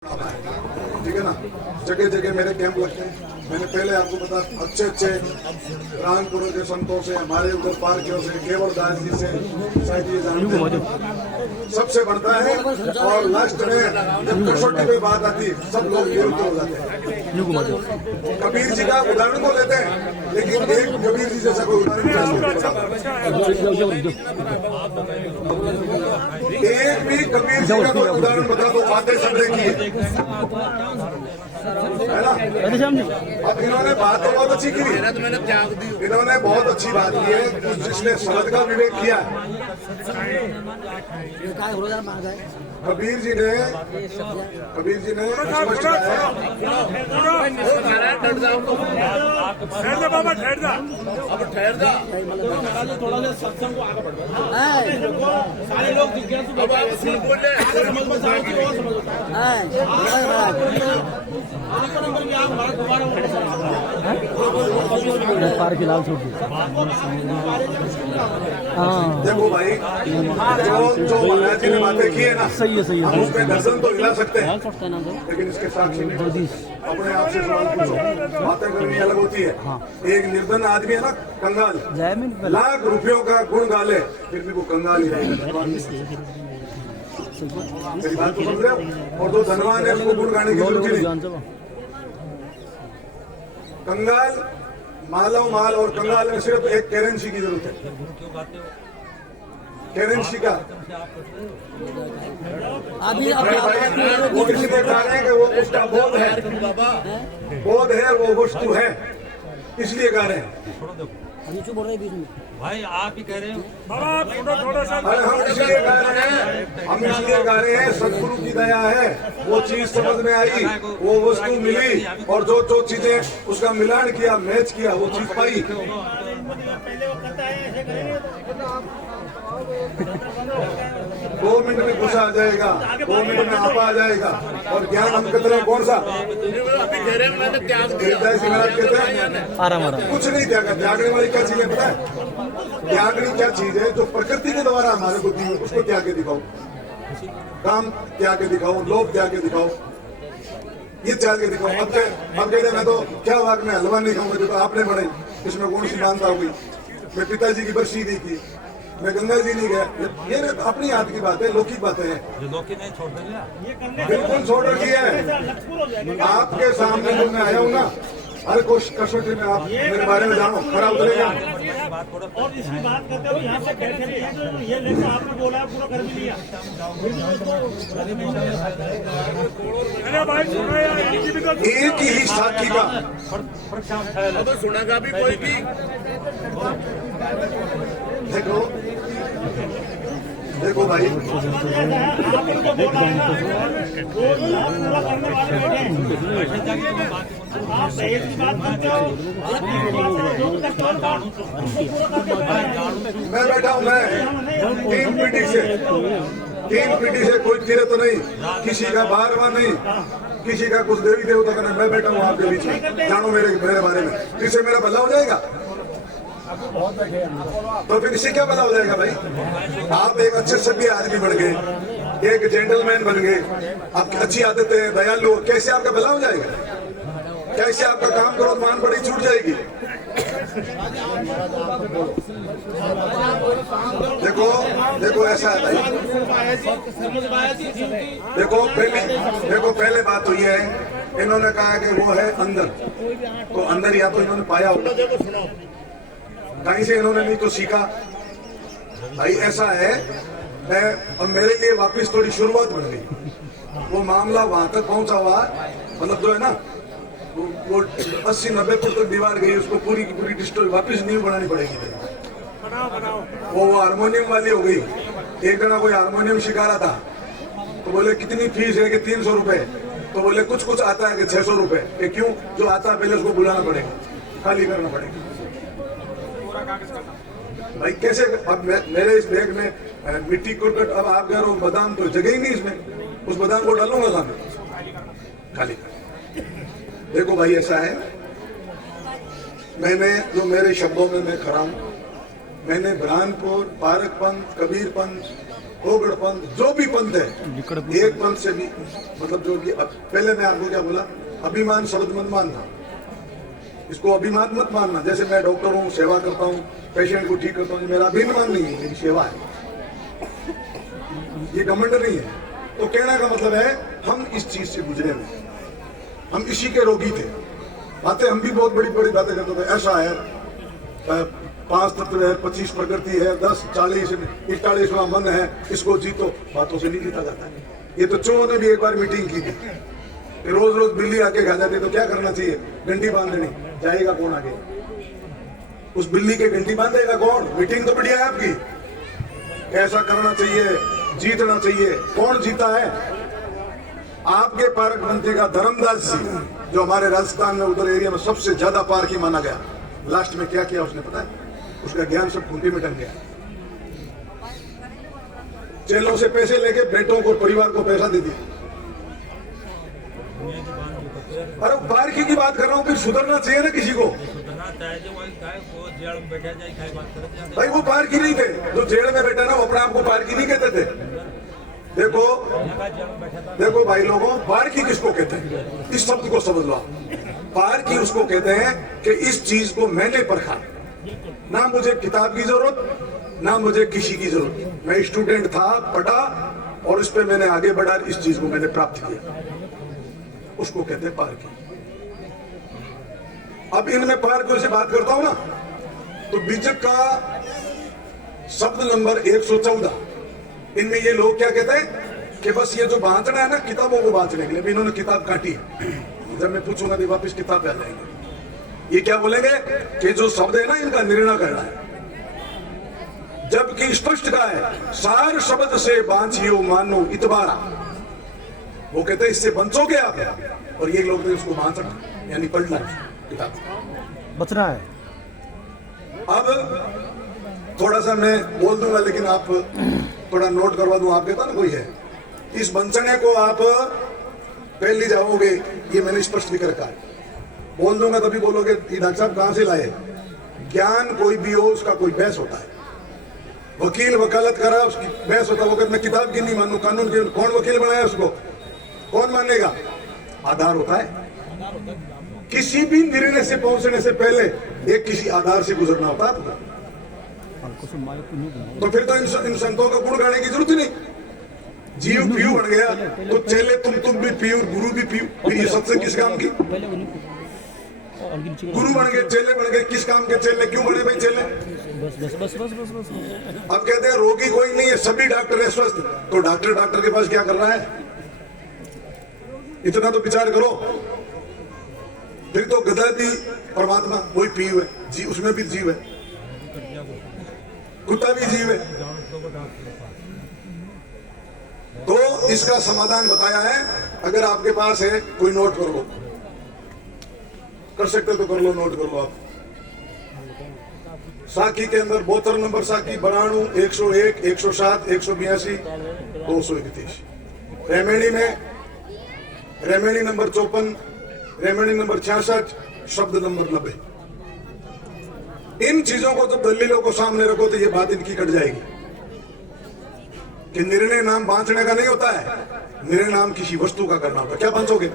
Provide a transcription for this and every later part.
ठीक है ना। जगह जगह मेरे कैंप लगते हैं। मैंने पहले आपको बता अच्छे रामपुर के संतों से, हमारे उधर पार्कियों से, केवल दास जी से शायद ये जानते सबसे बढ़ता है। और लास्ट में जब छोटी कोई बात आती है सब लोग विरुद्ध हो जाते हैं। कबीर जी का उदाहरण तो लेते हैं, लेकिन एक कबीर जी जैसा कोई उदाहरण एक भी कबीर जी का कोई उदाहरण बता दो, बातें सब देखी है ना। अब इन्होंने बात तो बहुत अच्छी की, इन्होंने बहुत अच्छी बात की है, जिसने शब्द का विवेक किया। कबीर जी ने स्पष्ट किया है। बाबा ठहर जा, अब ठहर जा, थोड़ा सा सत्संग को आगे बढ़ो। सारे लोग जिज्ञासु बोल रहे समझ में जाओ कि वो समझ होता है। देखो भाई, जो महाराज जी ने बातें की है ना, सही है हम उसमें दर्शन तो हिला सकते हैं, लेकिन इसके साक्षी नहीं। अपने आप से सवाल पूछो, बातें करनी अलग होती है। एक निर्धन आदमी है ना, कंगाल, लाख रुपयों का गुण गाले फिर भी वो कंगाल ही रहेगा। मेरी बात तो समझ रहे हो। और जो धनवान है उसको गुण गाने की जरूरत नहीं। कंगाल मालव माल और कंगाल में सिर्फ एक करेंसी की जरूरत है। करेंसी का वो इसलिए गा रहे हैं कि वो उसका बोध है, वो वस्तु है, इसलिए गा रहे हैं। भाई आप ही कह रहे हो थोड़ा सा। हम इसलिए गा रहे हैं सदगुरु की दया है, वो चीज समझ में आई, वो वस्तु मिली, और जो चीजें उसका मिलान किया, मैच किया, वो चीज पाई। 2 मिनट में गुस्सा आ जाएगा, 2 मिनट में आपा आ जाएगा। और ज्ञान हम कहते हैं कौन सा? आराम कुछ नहीं त्यागा। त्यागने वाली क्या चीज है पता है? त्यागनी क्या चीज है? जो प्रकृति के द्वारा हमारे बुद्धि में, उसको त्याग के दिखाओ। काम त्याग के दिखाओ, लोभ त्याग के दिखाओ, ये त्याग के दिखाओ। अब कहते मैं तो क्या वाक में हलवा नहीं खाऊंगा, तो आपने बढ़ाई, इसमें कौन सी मानता होगी? मैं पिताजी की बरसी नहीं की, मैं गंगा जी नहीं गया। ये अपनी याद की बात है, लौकिक बातें हैं। बिल्कुल छोड़ रखी है। आपके सामने जो मैं आया हूँ ना, हर कसौटी में आप मेरे बारे में जानो, खराब उतरेगा। और इसकी बात करते हो यहाँ से बैठे रहे, ये लेकर आपने बोला पूरा कर भी लिया। एक ही साथी का तो सुनेगा भी कोई भी। देखो भाई, आप दहेज की बात करते हो, मैं बैठा हूँ, मैं 3 पीढ़ी से कोई तीरे तो नहीं, किसी का बारवा नहीं, किसी का कुछ देवी देवता का नहीं। मैं बैठा हूँ आपके बीच में, जानो मेरे बारे में, इससे मेरा भला हो जाएगा? तो फिर इससे क्या भला हो जाएगा भाई? आप एक अच्छे सभ्य आदमी बन गए, एक जेंटलमैन बन गए, आपकी अच्छी आदतें, दयालु, कैसे आपका भला हो जाएगा? कैसे आपका काम क्रोध मान बड़ी छूट जाएगी? देखो ऐसा है भाई। देखो पहले बात तो ये है, इन्होंने कहा कि वो है अंदर, तो अंदर या तो इन्होंने पाया होगा, कहीं से इन्होंने नहीं तो सीखा। भाई ऐसा है, और मेरे लिए वापस थोड़ी शुरुआत बन गई। वो मामला वहां तक पहुंचा हुआ, मतलब जो है ना, वो 80-90 फुट तक दीवार गई, उसको पूरी की पूरी डिस्ट्रॉय वापस नींव बनानी पड़ेगी। वो हारमोनियम वाली हो गई। एक जना कोई हारमोनियम सिखा रहा था, तो बोले कितनी फीस है? कि 300 रुपए। तो बोले कुछ आता है कि 600 रुपए। क्यों? जो आता है पहले उसको बुलाना पड़ेगा, खाली करना पड़ेगा। भाई कैसे? अब मेरे इस बैग में मिट्टी कुरकट, अब आप कह रहे हो बादाम, तो जगह ही नहीं इसमें, उस बादाम को डालूंगा सामने, खाली। देखो भाई ऐसा है, मैंने जो मेरे शब्दों में मैं खड़ा हूं, मैंने बुरहानपुर, पारक पंथ, कबीर पंथ, ओगड़ पंथ, जो भी पंथ है, एक पंथ से भी मतलब जो कि पहले मैं आपको क्या बोला, अभिमान शब्द मत मानना, इसको अभिमान मत मानना। जैसे मैं डॉक्टर हूँ, सेवा करता हूँ, पेशेंट को ठीक करता हूँ, मेरा अभिमान नहीं है, मेरी सेवा है, ये घमंड नहीं है। तो कहने का मतलब है हम इस चीज से गुजरे हुए, हम इसी के रोगी थे। बातें हम भी बहुत बड़ी बड़ी बातें करते थे, ऐसा है, 5 तत्व है, 25 प्रकृति है, 10 40 41वां मन है, इसको जीतो। बातों से नहीं जीता जाता है। ये तो चूहों ने भी एक बार मीटिंग की थी, रोज रोज बिल्ली आके खा जाती, तो क्या करना चाहिए, घंटी बांध देनी, जाएगा कौन आगे, उस बिल्ली के घंटी बांधेगा कौन। मीटिंग तो बढ़िया है आपकी, ऐसा करना चाहिए, जीतना चाहिए। कौन जीता है, आपके पार्क मंत्री का धर्मदास जी, जो हमारे राजस्थान में उधर एरिया में सबसे ज्यादा पार्की माना गया, लास्ट में क्या किया उसने पता है, उसका ज्ञान सब खूंटी में टंग गया। चेलों से पैसे लेके बेटों को, परिवार को पैसा दे दिया। अरे पार्की की बात कर रहा हूँ, फिर सुधरना चाहिए ना किसी को। भाई वो पार्की नहीं थे, जो जेल में बैठा ना वो अपने आप को पार्की नहीं कहते थे। देखो भाई लोगों, पार्की किसको कहते हैं, इस शब्द को समझ लो। पार्की उसको कहते हैं कि इस चीज को मैंने परखा, ना मुझे किताब की जरूरत, ना मुझे किसी की जरूरत, मैं स्टूडेंट था, पढ़ा और इस पे मैंने आगे बढ़ा, इस चीज को मैंने प्राप्त किया, उसको कहते हैं पार्की। अब इनमें पार्कियों से बात करता हूं ना, तो बीजक का शब्द नंबर 114, इनमें ये लोग क्या कहते हैं कि बस ये जो बांटना है ना, किताबों को बांटने के लिए, इन्होंने किताब काटी है। जब मैं पूछूंगा तो वापस किताब आ जाएंगे, ये क्या बोलेंगे कि जो शब्द है ना, इनका निर्णय करना है, जबकि स्पष्ट का है, सार शब्द से बांचियो मानो इतबारा। वो कहते हैं इससे बंचोगे आप, और ये लोग उसको बांचना यानी पढ़ना है, किताब बचना है। अब थोड़ा सा मैं बोल दूंगा, लेकिन आप थोड़ा नोट करवा दूं, आप कहता ना कोई है, इस बंचने को आप पहले जाओगे, ये मैंने स्पष्ट लिख रखा है, बोल दूंगा तभी बोलोगे ये डॉक्टर साहब कहां से लाए। ज्ञान कोई भी हो, उसका कोई बहस होता है, वकील वकालत करा, उसकी बहस होता है, मैं किताब की नहीं मानू, कानून की, कौन वकील बनाया उसको, कौन मानेगा, आधार होता है। किसी भी निर्णय से पहुंचने से पहले एक किसी आधार से गुजरना होता है आपको। तो फिर तो इन संतों का गुण गाने की जरूरत ही नहीं, जीव पीयू बन गया तो चेले तुम भी पीयू, गुरु भी पीयू, फिर ये सत्संग किस काम की, गुरु बन गए, चेले बन गए, किस काम के चेले, क्यों बने भाई चेले। अब कहते हैं रोगी कोई नहीं है, सभी डॉक्टर है स्वस्थ, तो डॉक्टर के पास क्या कर रहा है, इतना तो विचार करो। फिर तो गधा भी परमात्मा वही पीयू है, जी उसमें भी जीव है, कुत्ता भी जीव है। तो इसका समाधान बताया है, अगर आपके पास है कोई नोट कर लो, कर सकते तो कर लो, नोट कर लो आप। साकी के अंदर 72 नंबर साकी, बराणु 101, 107, 182, 231। रेमेणी नंबर 54, रेमेणी नंबर 66, शब्द नंबर 90। इन चीजों को जब दलीलों को सामने रखो तो ये बात इनकी कट जाएगी कि निर्णय नाम बांटने का नहीं होता है, निर्णय नाम किसी वस्तु का करना होता है। क्या बांचोगे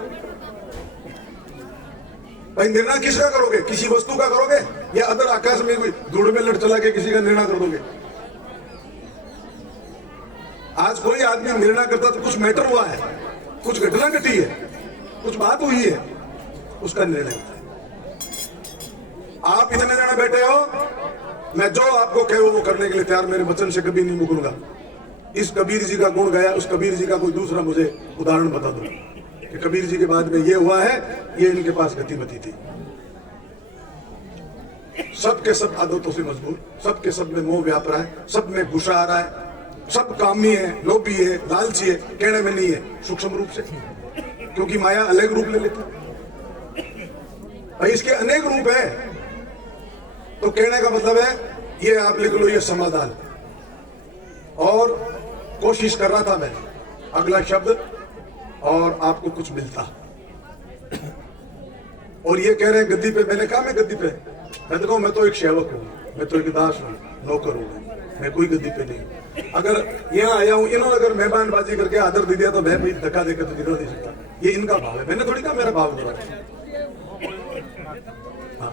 भाई, निर्णय किसका करोगे, किसी वस्तु का करोगे या अदर आकाश में कोई धूड़ में लट चला के किसी का निर्णय कर दोगे। आज कोई आदमी निर्णय करता तो कुछ मैटर हुआ है, कुछ घटना घटी है, कुछ बात हुई है, उसका निर्णय होता है। आप इतने जने बैठे हो, मैं जो आपको कहो वो करने के लिए तैयार, मेरे वचन से कभी नहीं मुकरूंगा। इस कबीर जी का गुण गाया, उस कबीर जी का कोई दूसरा मुझे उदाहरण बता दो कि कबीर जी के बाद में ये हुआ है, ये इनके पास गतिमति थी। सबके सब आदतों से मजबूर, सबके सब में मोह व्याप रहा है, सब में गुस्सा आ रहा है, सब कामी है, लोभी है, लालची है, कहने में नहीं है, सूक्ष्म रूप से, क्योंकि माया अलग रूप ले लेती भाई, इसके अनेक रूप है। तो कहने का मतलब है, ये आप लिख लो, ये समाधान। और कोशिश कर रहा था मैं, अगला शब्द और आपको कुछ मिलता, और ये कह रहे हैं गद्दी पे, मैंने कहा मैं गद्दी पे, मैं तो कहूं मैं तो एक सेवक हूं, मैं तो एक दास हूं, नौकर हूं, मैं कोई गद्दी पे नहीं। अगर यहाँ आया हूँ, इन्होंने अगर मेहमानबाजी करके आदर दे दिया तो मैं भी धक्का देकर तो गिरा नहीं सकता। ये इनका भाव है, मैंने थोड़ी कहा मेरा भाव करो। हाँ,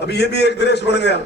अभी ये भी एक दृश्य बन गया।